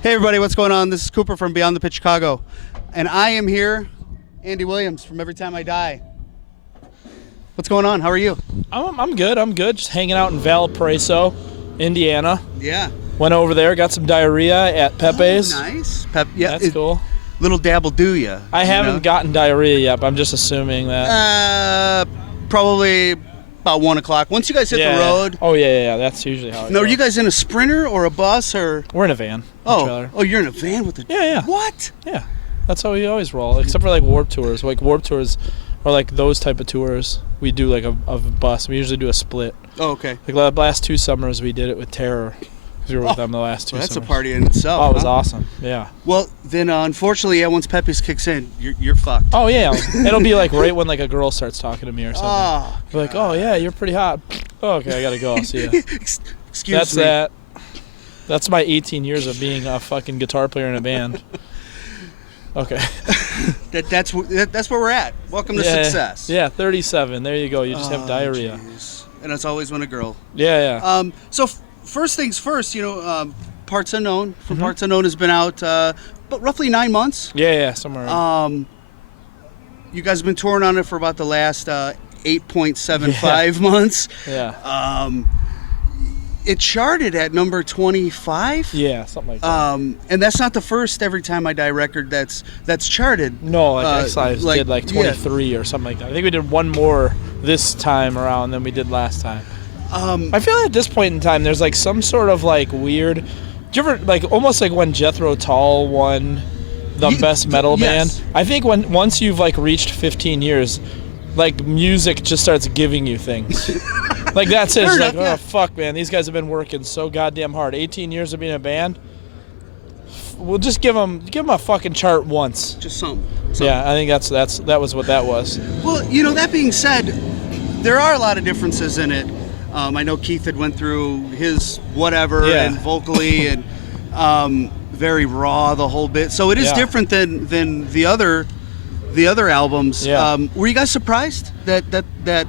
Hey everybody, what's going on? This is Cooper from Beyond the Pitch Chicago, and I am here, Andy Williams from Every Time I Die. What's going on? How are you? I'm good. Just hanging out in Valparaiso, Indiana. Yeah. Went over there, got some diarrhea at Pepe's. Oh, nice. Yeah, that's cool. Little dabble do ya? I haven't gotten diarrhea yet, but I'm just assuming that. Probably about 1 o'clock. Once you guys hit the road. Oh yeah. That's usually how it No, goes. are you guys in a Sprinter or a bus or? We're in a van. Oh, you're in a van with a. Yeah. What? Yeah, that's how we always roll. Except for like Warped Tours. Like Warped Tours, or like those type of tours, we do like a bus. We usually do a split. Oh, okay. Like the last 2 summers, we did it with Terror. We were with them the last 2 Well, that's summers. a party in itself. Oh, it was awesome. Yeah. Well, then unfortunately, once Pepe's kicks in, you're fucked. Oh yeah, it'll be like right when like a girl starts talking to me or something. Oh, We're like, oh yeah, you're pretty hot. Oh, okay, I gotta go. I'll see you. Excuse me. That's my 18 years of being a fucking guitar player in a band. Okay. That's where we're at. Welcome to success. Yeah, 37. There you go. You just have diarrhea. Geez. And it's always when a girl. Yeah. So first things first, Parts Unknown from Parts Unknown has been out but roughly 9 months. Yeah, somewhere. You guys have been touring on it for about the last 8.75 months. Yeah. It charted at number 25. Yeah, something like that. And that's not the first Every Time I Die record that's charted. No, like X-Lives did like 23 or something like that. I think we did one more this time around than we did last time. I feel like at this point in time, there's like some sort of like weird. Do you ever like almost like when Jethro Tull won the best metal band? I think once you've like reached 15 years, like music just starts giving you things. Like that's it. It's like, oh fuck, man, these guys have been working so goddamn hard. 18 years of being a band. We'll just give them a fucking chart once. Just something. Yeah, I think that was what that was. Well, that being said, there are a lot of differences in it. I know Keith had went through his whatever and vocally and very raw the whole bit. So it is different than the other albums. Yeah. Were you guys surprised that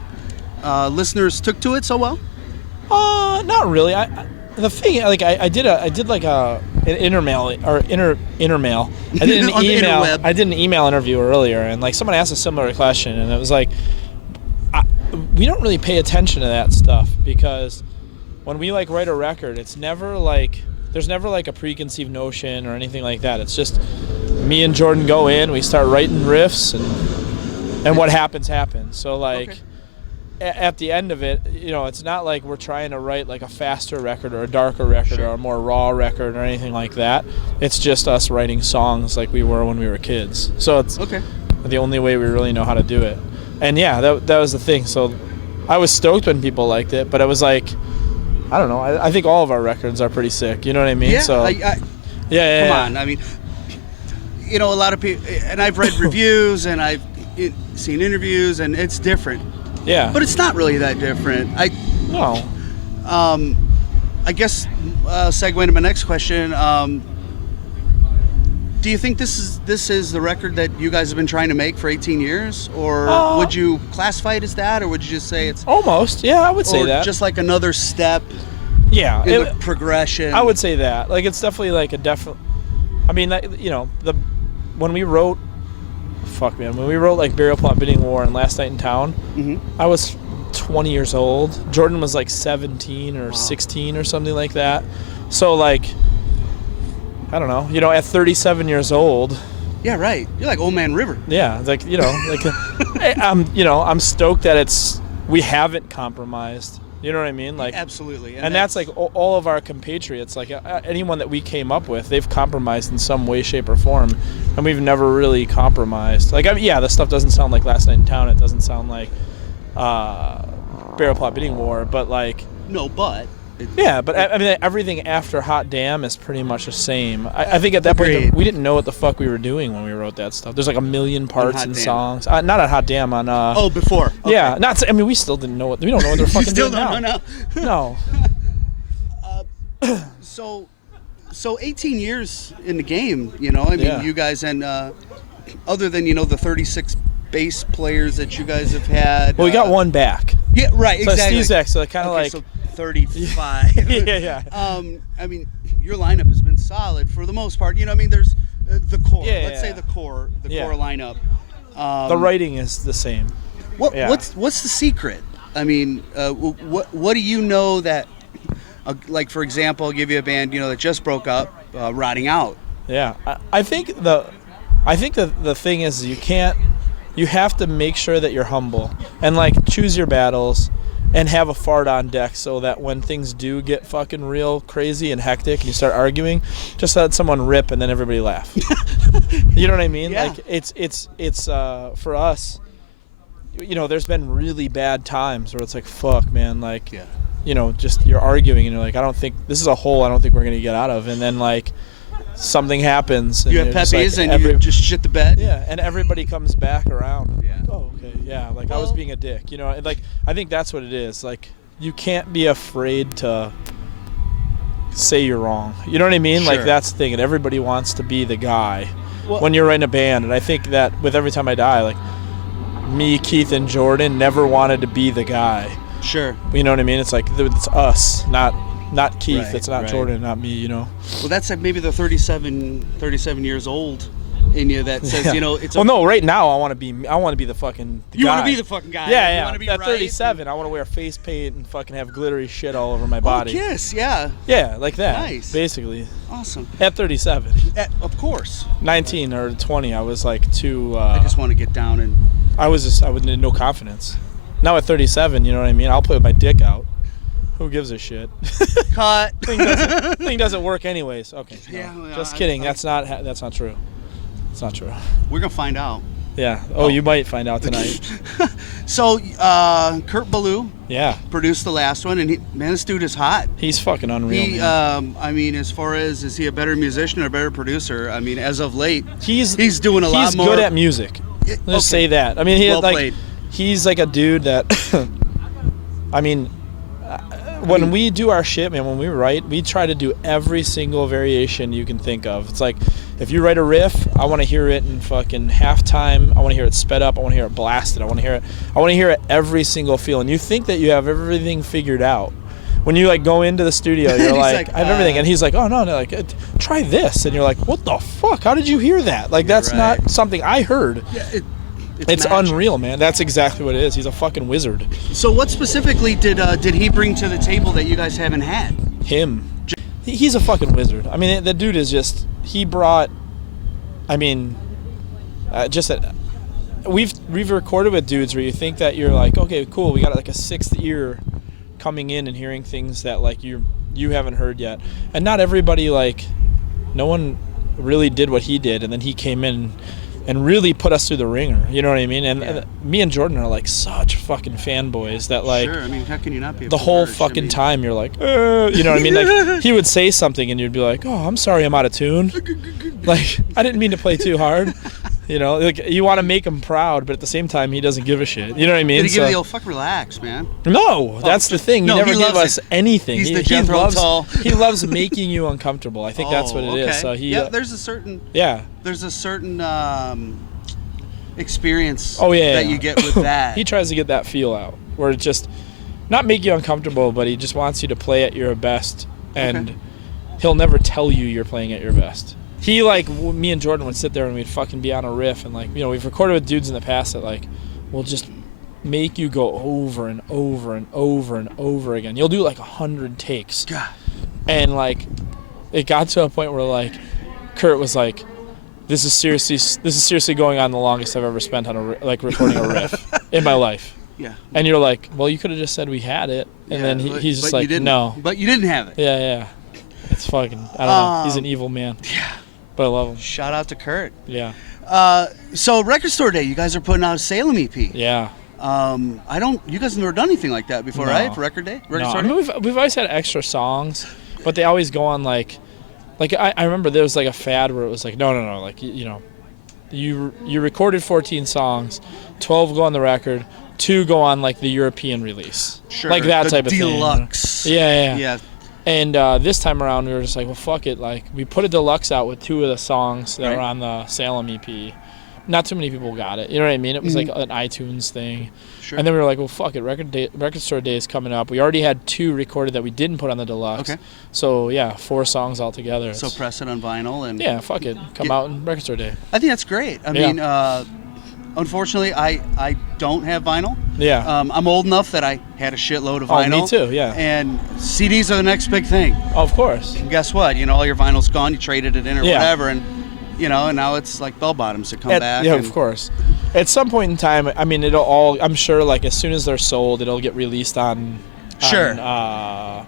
listeners took to it so well? Not really. The thing, like I did like an intermail or intermail. I did an email. I did an email interview earlier, and like someone asked a similar question, and it was like, we don't really pay attention to that stuff because when we like write a record, it's never like there's never like a preconceived notion or anything like that. It's just me and Jordan go in, we start writing riffs, and what happens. So like. Okay. At the end of it, it's not like we're trying to write like a faster record or a darker record or a more raw record or anything like that. It's just us writing songs like we were when we were kids. So it's the only way we really know how to do it. And yeah, that was the thing. So I was stoked when people liked it, but it was like, I don't know. I think all of our records are pretty sick. You know what I mean? Yeah. So come on. I mean, a lot of people, and I've read reviews and I've seen interviews, and it's different. Yeah. But it's not really that different. No. I guess segue into my next question. Do you think this is the record that you guys have been trying to make for 18 years, or would you classify it as that, or would you just say it's almost? Yeah, I would say that. Just like another step. Yeah. In the progression. I would say that. Like it's definitely like I mean, when we wrote. Fuck, man. When we wrote like Burial Plot Bidding War and Last Night in Town, I was 20 years old. Jordan was like 17 or 16 or something like that. So like, I don't know. At 37 years old. Yeah, right. You're like Old Man River. Yeah, like I'm stoked that we haven't compromised. You know what I mean? Like absolutely. And that's like all of our compatriots, like anyone that we came up with, they've compromised in some way, shape, or form, and we've never really compromised. Like, the stuff doesn't sound like Last Night in Town. It doesn't sound like Burial Plot Bidding War, but like but I mean everything after Hot Damn is pretty much the same. I think at that point we didn't know what the fuck we were doing when we wrote that stuff. There's like a million parts and songs. Not on Hot Damn, on before. Okay. Yeah, we still didn't know we don't know what they're fucking doing now. No. So 18 years in the game, you guys, and other than the 36 bass players that you guys have had. Well, we got one back. Yeah, right, so exactly. Steve's back, so kind of like so 35. yeah. I mean, your lineup has been solid for the most part. You know, I mean, there's the core. Let's say the core lineup. The writing is the same. What's the secret? I mean, what do you know that, like for example, I'll give you a band that just broke up, Rotting Out. Yeah, I think the thing is you have to make sure that you're humble and like choose your battles and have a fart on deck so that when things do get fucking real crazy and hectic and you start arguing, just let someone rip and then everybody laugh. You know what I mean? Yeah. Like it's for us, there's been really bad times where it's like, fuck, man, like, just you're arguing and you're like, I don't think this is a hole I don't think we're going to get out of. And then like something happens. And you have peppies and you just shit the bed. Yeah, and everybody comes back around. Yeah. Oh, okay. Yeah, like I was being a dick. Like I think that's what it is. Like you can't be afraid to say you're wrong. You know what I mean? Sure. Like that's the thing. And everybody wants to be the guy when you're in a band. And I think that with Every Time I Die, like me, Keith, and Jordan never wanted to be the guy. Sure. You know what I mean? It's like it's us, not Keith. Right, it's not right. Jordan, not me. Well, that's like maybe the 37 years old in you that says, it's. Well, no, right now I want to be the fucking guy. You want to be the fucking guy. Yeah, You want to be At right 37, I want to wear face paint and fucking have glittery shit all over my body. Oh, Kiss, yeah. Yeah, like that. Nice. Basically. Awesome. At 37. Of course. 19 or 20, I was like too. I just want to get down and. I was no confidence. Now at 37, you know what I mean? I'll play with my dick out. Who gives a shit? Cut. Thing doesn't work anyways. Okay. No. Yeah. Just kidding. That's not true. It's not true. We're gonna find out. Yeah. Oh, you might find out tonight. So, Kurt Ballou. Yeah. Produced the last one, and this dude is hot. He's fucking unreal. Man. I mean, as far as is he a better musician or a better producer? I mean, as of late, he's doing a lot more. He's good at music. Let's say that. I mean, played. He's like a dude that. I mean, when we do our shit, man, when we write, we try to do every single variation you can think of. It's like, if you write a riff, I want to hear it in fucking halftime. I want to hear it sped up. I want to hear it blasted. I want to hear it every single feel. And you think that you have everything figured out. When you like go into the studio, you're like, I have everything. And he's like, oh no, like try this. And you're like, what the fuck? How did you hear that? Like that's right. not something I heard. Yeah, it's unreal, man. That's exactly what it is. He's a fucking wizard. So what specifically did he bring to the table that you guys haven't had? Him. He's a fucking wizard. I mean, the dude is just. He brought. I mean, just that. We've recorded with dudes where you think that you're like, okay, cool. We got like a sixth ear coming in and hearing things that like you haven't heard yet, and not everybody like. No one really did what he did, and then he came in. And really put us through the ringer, you know what I mean? And me and Jordan are like such fucking fanboys that like. Sure, I mean, how can you not be? The whole fucking time you're like, you know what I mean? Like he would say something and you'd be like, oh, I'm sorry, I'm out of tune. Like I didn't mean to play too hard. Like you want to make him proud, but at the same time he doesn't give a shit. You know what I mean? Did he give you the old fuck relax, man? No, that's the thing. He never gave us anything. He's the Jethro Tull. He loves making you uncomfortable. I think that's what it is. So there's a certain. Yeah. There's a certain experience. That you get with that. He tries to get that feel out, where it just not make you uncomfortable, but he just wants you to play at your best, and he'll never tell you you're playing at your best. He me and Jordan would sit there and we'd fucking be on a riff, and we've recorded with dudes in the past that will just make you go over and over and over and over again. You'll do 100 takes. God. And it got to a point where Kurt was like, This is seriously going on the longest I've ever spent on recording a riff in my life. Yeah. And you're like, well, you could have just said we had it, and then he's just like, no. But you didn't have it. Yeah. It's fucking. I don't know. He's an evil man. Yeah. But I love him. Shout out to Kurt. Yeah. So Record Store Day, you guys are putting out a Salem EP. Yeah. You guys have never done anything like that before, right? For Record Day? Record Store Day? I mean, we've always had extra songs, but they always go on I remember there was a fad where it was no, you recorded 14 songs, 12 go on the record, 2 go on the European release. Sure. That type of deluxe. thing. Yeah. And this time around we were just well, fuck it. We put a deluxe out with 2 of the songs that were on the Salem EP. not too many people got it. You know what I mean? It was like an iTunes thing. Sure. And then we were like, well, fuck it. Record Store Day is coming up. We already had 2 recorded that we didn't put on the deluxe. Okay. So, yeah, 4 songs altogether. So press it on vinyl. And yeah, fuck it. Come out in Record Store Day. I think that's great. I mean, unfortunately, I don't have vinyl. Yeah. I'm old enough that I had a shitload of vinyl. Oh, me too, yeah. And CDs are the next big thing. Oh, of course. And guess what? All your vinyl's gone. You traded it in or whatever. And, and now it's like bell bottoms that come back. Yeah, of course. At some point in time, I mean, I'm sure, like, as soon as they're sold, it'll get released on iTunes.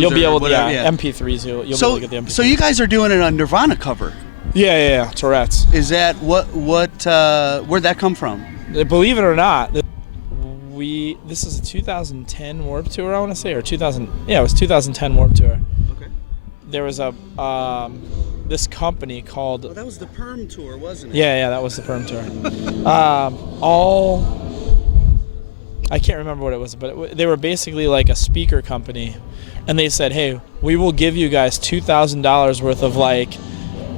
You'll be able to, whatever, MP3s. You'll be able to get the MP3s. So you guys are doing it on Nirvana cover. Yeah. Tourette's. Is that where'd that come from? Believe it or not, this is a 2010 Warped Tour, I want to say, or 2000. Yeah, it was 2010 Warped Tour. Okay. There was a this company called. Oh, that was the Perm Tour, wasn't it? Yeah, that was the Perm Tour. I can't remember what it was, but they were basically like a speaker company, and they said, "Hey, we will give you guys $2,000 worth of like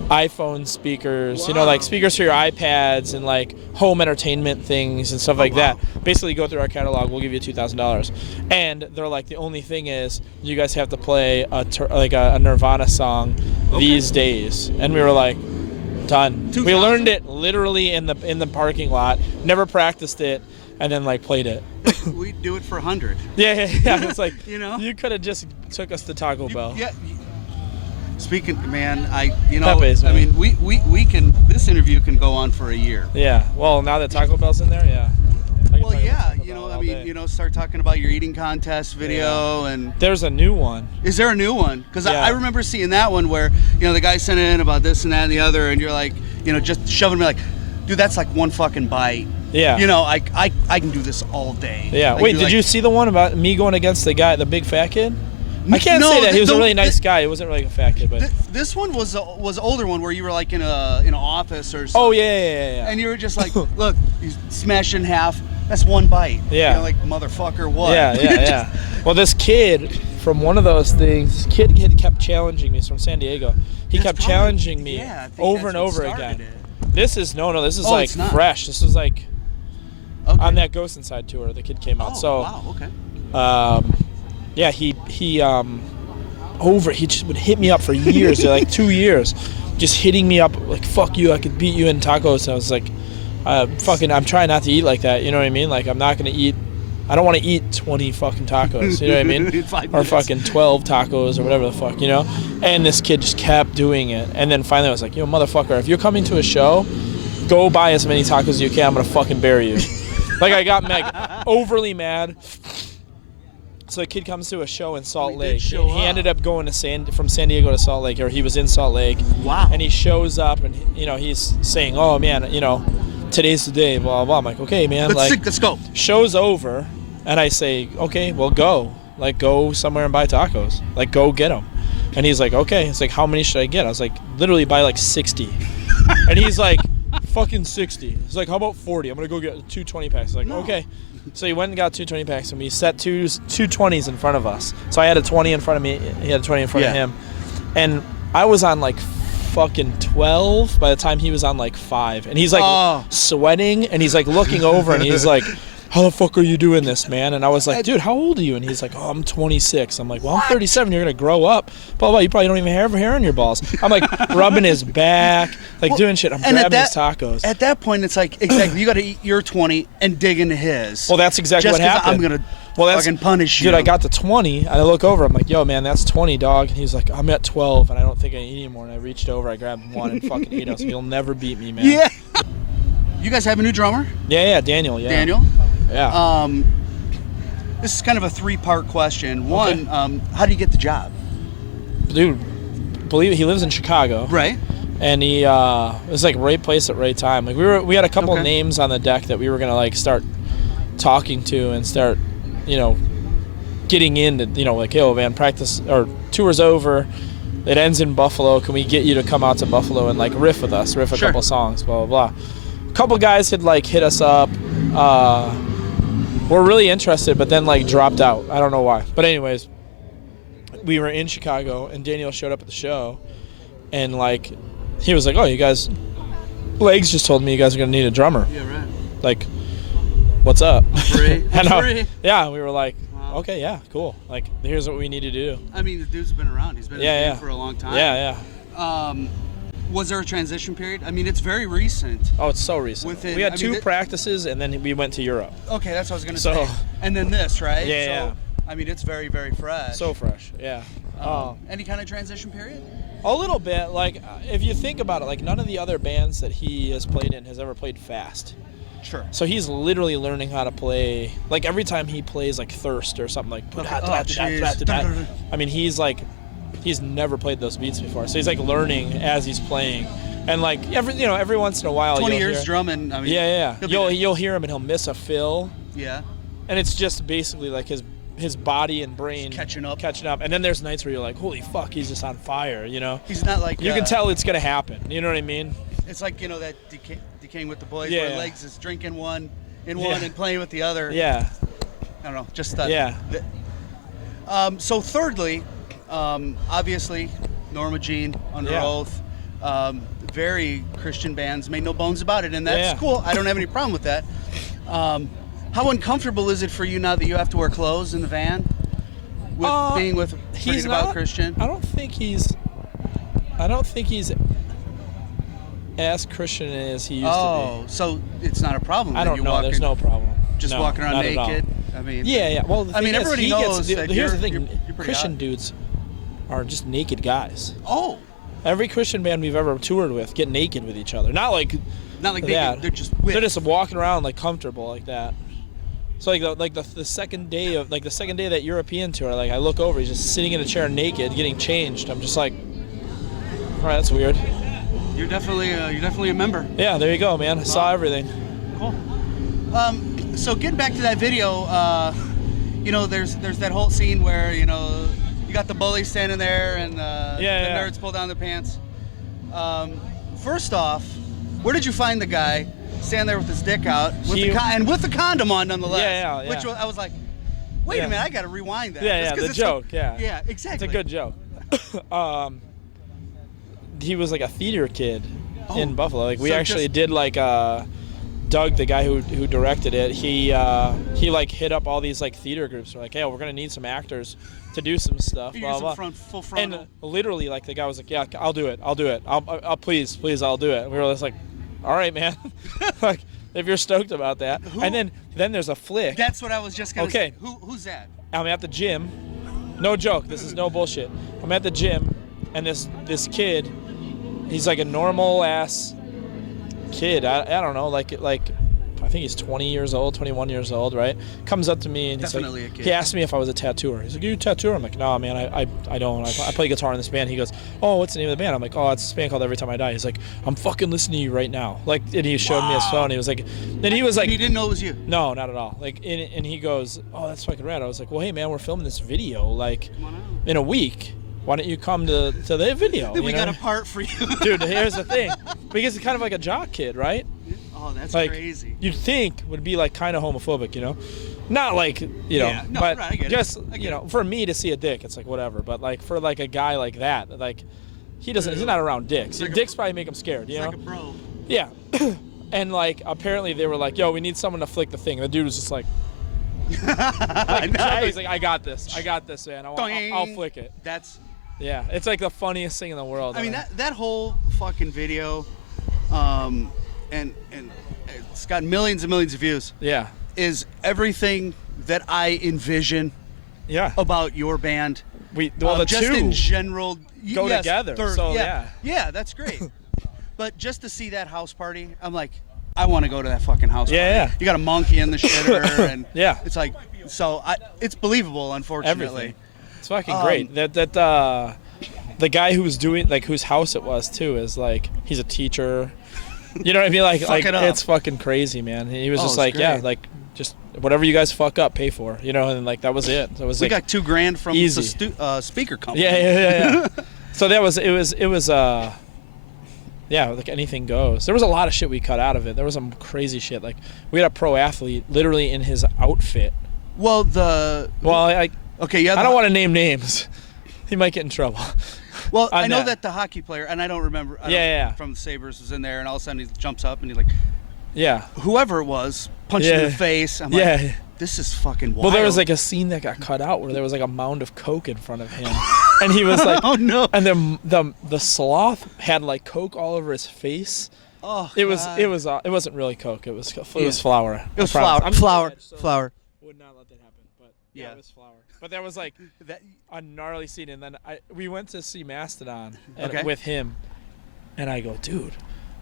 iPhone speakers, like speakers for your iPads and like home entertainment things and stuff like that. Basically, go through our catalog. We'll give you $2,000." And they're like, the only thing is, you guys have to play a Nirvana song these days. And we were like, done. We learned it literally in the parking lot. Never practiced it, and then like played it. We do it for 100. Yeah. It's like you could have just took us to Taco Bell. Yeah. Speaking, man, Pepe's, man. I mean, we can. This interview can go on for a year. Yeah. Well, now that Taco Bell's in there, yeah. Well, yeah. Start talking about your eating contest video, and there's a new one. Is there a new one? Because I remember seeing that one where the guy sent in about this and that and the other, and you're like, just shoving me like, dude, that's like one fucking bite. Yeah. I can do this all day. Yeah. Wait, did you see the one about me going against the guy, the big fat kid? I can't say that. He was a really nice guy. He wasn't really a fat kid, but this one was an older one where you were like in an office or something. Oh yeah. And you were just like, look, you smash in half. That's one bite. Yeah. Like, mother,fucker, what? Yeah. Well, this kid from one of those things, kid kept challenging me. He's from San Diego. He kept challenging me over and over again. This is this is like fresh. This is like on that Ghost Inside tour. The kid came out. Wow. Okay. Yeah, he just would hit me up for years, like 2 years, just hitting me up like, fuck you, I could beat you in tacos. And I was like, I'm trying not to eat like that, you know what I mean? Like, I'm not going to eat, I don't want to eat 20 fucking tacos, you know what I mean? Or fucking 12 tacos or whatever the fuck, And this kid just kept doing it. And then finally I was like, motherfucker, if you're coming to a show, go buy as many tacos as you can, I'm going to fucking bury you. Like, I got overly mad. So the kid comes to a show in Salt Lake. He ended up going from San Diego to Salt Lake, or he was in Salt Lake. Wow. And he shows up, and he's saying, "Oh man, today's the day." Blah blah. I'm like, "Okay, man." Let's go. Show's over, and I say, "Okay, well, go. Like, go somewhere and buy tacos. Like, go get them." And he's like, "Okay." It's like, "How many should I get?" I was like, "Literally buy like 60." And he's like, "Fucking 60." He's like, "How about 40? I'm gonna go get 2 20-packs." Like, okay. So he went and got 2 20-packs, and we set two 20s in front of us. So I had a 20 in front of me. He had a 20 in front of him. And I was on like fucking 12 by the time he was on like 5. And he's like sweating, and he's like looking over, and he's like, "How the fuck are you doing this, man?" And I was like, "Dude, how old are you?" And he's like, "Oh, I'm 26. I'm like, "Well, I'm 37. You're going to grow up. Blah, blah. You probably don't even have hair on your balls." I'm like rubbing his back, like doing shit. I'm grabbing his tacos. At that point, it's like, exactly, you got to eat your 20 and dig into his. Well, that's exactly what happened. I'm going to fucking punish you. Dude, I got to 20, and I look over. I'm like, "Yo, man, that's 20, dog." And he's like, "I'm at 12, and I don't think I eat anymore." And I reached over, I grabbed one, and fucking ate it. So you'll never beat me, man. Yeah. You guys have a new drummer? Yeah, Daniel. Yeah. Daniel? Yeah. This is kind of a 3-part question. One, how do you get the job? Dude, believe it, he lives in Chicago. Right. And he it was like right place at right time. Like we had a couple names on the deck that we were gonna like start talking to and start, getting into, like, "Hey, man, practice or tour's over. It ends in Buffalo. Can we get you to come out to Buffalo and like riff with us, riff a couple songs, blah blah blah." A couple guys had like hit us up. Were really interested, but then like dropped out. I don't know why. But anyways, we were in Chicago, and Daniel showed up at the show, and like he was like, "Oh, you guys Legs just told me you guys are gonna need a drummer. Yeah, right. Like, what's up? Free. Free. Yeah, we were like, okay, yeah, cool. Like, here's what we need to do. I mean, the dude's been around. He's been in the game for a long time. Yeah. Was there a transition period? I mean, it's very recent. Oh, it's so recent. We had two practices, and then we went to Europe. Okay, that's what I was going to say. And then this, right? Yeah. I mean, it's very, very fresh. So fresh, yeah. Any kind of transition period? A little bit. Like, if you think about it, like, none of the other bands that he has played in has ever played fast. Sure. So he's literally learning how to play. Like, every time he plays, like, Thirst or something, like, I mean, he's never played those beats before. So he's, like, learning as he's playing. And, like, every once in a while, 20 years drumming. I mean, you'll hear him and he'll miss a fill. Yeah. And it's just basically like his body and brain catching up. And then there's nights where you're like, holy fuck, he's just on fire, you know? He's not like... You can tell it's going to happen. You know what I mean? It's like, that Decaying with the Boys where Legs is drinking one and playing with the other. Yeah. I don't know, just that. Yeah. So thirdly, obviously, Norma Jean, Under Oath, very Christian bands, made no bones about it, and that's cool. I don't have any problem with that. How uncomfortable is it for you now that you have to wear clothes in the van? With being with pretty devout Christian? I don't think he's as Christian as he used to be. Oh, so it's not a problem. I don't know. There's no problem. Just walking around naked. I mean, yeah. Well, I mean, everybody knows. Here's the thing: you're Christian dudes are just naked guys. Oh. Every Christian band we've ever toured with get naked with each other. Not like naked. They're just walking around like comfortable like that. So the second day of that European tour, like I look over, he's just sitting in a chair naked, getting changed. I'm just like, all right, that's weird. You're definitely a member. Yeah, there you go, man. I saw everything. Cool. So getting back to that video, there's that whole scene where you got the bully standing there and the nerds pull down their pants. First off, where did you find the guy standing there with his dick out with the condom on nonetheless? Yeah. Which I was like, wait a minute, I got to rewind that. Yeah, the joke. Yeah, exactly. It's a good joke. He was like a theater kid in Buffalo. Like we actually did like Doug, the guy who directed it, he like hit up all these like theater groups. We're like, hey, we're gonna need some actors to do some stuff. Blah, blah. Full frontal. And literally, like the guy was like, yeah, I'll do it. I'll please, I'll do it. And we were just like, all right, man. Like if you're stoked about that. And then there's a flick. That's what I was just gonna say. Who's that? I'm at the gym. No joke. This is no bullshit. I'm at the gym, and this kid, he's like a normal ass kid. I don't know, like I think he's 20 years old, 21 years old, right? Comes up to me and he's definitely like, a kid. He asked me if I was a tattooer. He's like, are you a tattooer? I'm like, no, man, I don't. I play guitar in this band. He goes, oh, what's the name of the band? I'm like, oh, it's this band called Every Time I Die. He's like, I'm fucking listening to you right now. Like, and he showed me his phone. He was like, then he was like, he didn't know it was you. No, not at all. Like, and he goes, oh, that's fucking rad. I was like, well, hey, man, we're filming this video like in a week. Why don't you come to the video? We got a part for you. Dude, here's the thing. Because he's kind of like a jock kid, right? Oh, that's like, crazy. You'd think would be like kind of homophobic, Not like, but right, just, for me to see a dick, it's like whatever. But like for like a guy like that, like he's not around dicks. Dicks probably make him scared, like a bro. Yeah. And like apparently they were like, yo, we need someone to flick the thing. The dude was just like, nice. He's like, I got this, man. I'll flick it. Yeah, it's like the funniest thing in the world. I mean, that whole fucking video, and it's got millions and millions of views. Yeah, is everything that I envision. Yeah. About your band. The just two in general go together. Yeah, that's great. But just to see that house party, I'm like, I want to go to that fucking house party. Yeah. You got a monkey in the shitter, and it's like, it's believable. Unfortunately. Everything. It's fucking great. The guy who was doing, like, whose house it was too, is like, he's a teacher. You know what I mean? Like it's fucking crazy, man. He was just like, great. Yeah, like just whatever you guys fuck up, pay for. And like that was it. So we got $2,000 from the speaker company. Yeah. So it was like anything goes. There was a lot of shit we cut out of it. There was some crazy shit. Like we had a pro athlete literally in his outfit. Okay, yeah. I don't want to name names. He might get in trouble. Well, I know that the hockey player, and I don't remember. From the Sabres was in there, and all of a sudden he jumps up and he's like, whoever it was, punched him in the face. I'm like, this is fucking wild. Well, there was like a scene that got cut out where there was like a mound of Coke in front of him, and he was like, oh no. And then the sloth had like Coke all over his face. Oh, it wasn't really Coke. It was flour. It was flour. Would not let that happen, but it was flour. But there was like a gnarly scene, and then we went to see Mastodon with him, and I go, dude,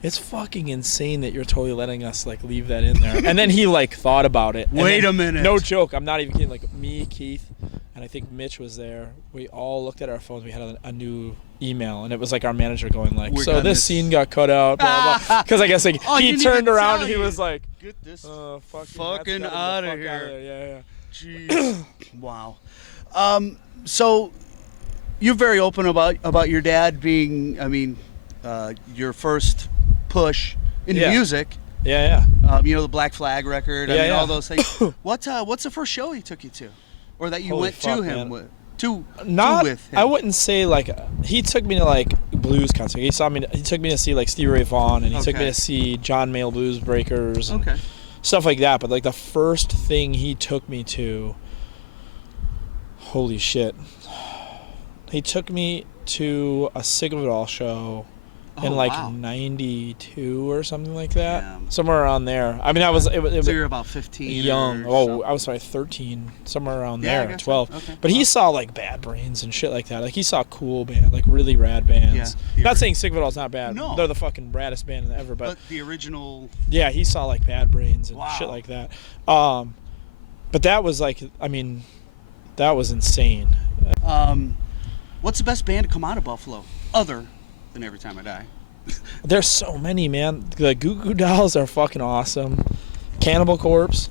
it's fucking insane that you're totally letting us like leave that in there. And then he like thought about it. Wait a minute. No joke. I'm not even kidding. Like me, Keith, and I think Mitch was there. We all looked at our phones. We had a new email, and it was like our manager going like, "So this scene got cut out." Blah blah. Because I guess like he turned around and he was like, "Get this fucking out of here." Yeah. Jeez. Wow. So you're very open about your dad being, your first push into music. Yeah. The Black Flag record. All those things. What's the first show he took you to, or that you went to him with? With him? I wouldn't say like he took me to like blues concert. He took me to see like Stevie Ray Vaughan, and he took me to see John Mayall Blues Breakers and stuff like that. But like the first thing he took me to, holy shit, he took me to a Sick of It All show in like 92 or something like that. Damn. Somewhere around there. I mean, so you're about 15 young. I was probably 13, somewhere around there, 12. So. Okay. But he saw like Bad Brains and shit like that. Like he saw cool band, like really rad bands. Not saying Sick of It All's not bad. No. They're the fucking raddest band ever. But the original. Yeah, he saw like Bad Brains and shit like that. But that was like, that was insane. What's the best band to come out of Buffalo, other than Every Time I Die? There's so many, man. The Goo Goo Dolls are fucking awesome. Cannibal Corpse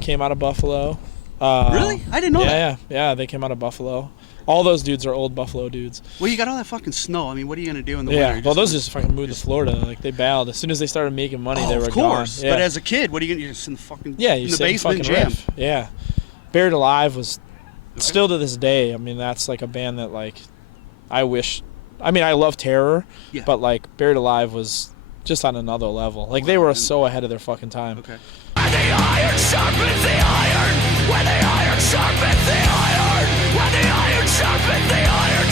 came out of Buffalo. Really? I didn't know that. Yeah, they came out of Buffalo. All those dudes are old Buffalo dudes. Well, you got all that fucking snow. I mean, what are you gonna do in the winter? Well, those just fucking moved to Florida. Like they bailed as soon as they started making money. They were of course. Gone. But as a kid, what are you gonna? You're just in the fucking you in the basement jam. Riff. Yeah, Buried Alive was still to this day. I mean, that's like a band that like I wish. I mean, I love Terror, but like Buried Alive was just on another level. Like they were so ahead of their fucking time. Okay. When the iron sharpens the iron, when the iron sharpens the iron, when the iron sharpens the iron,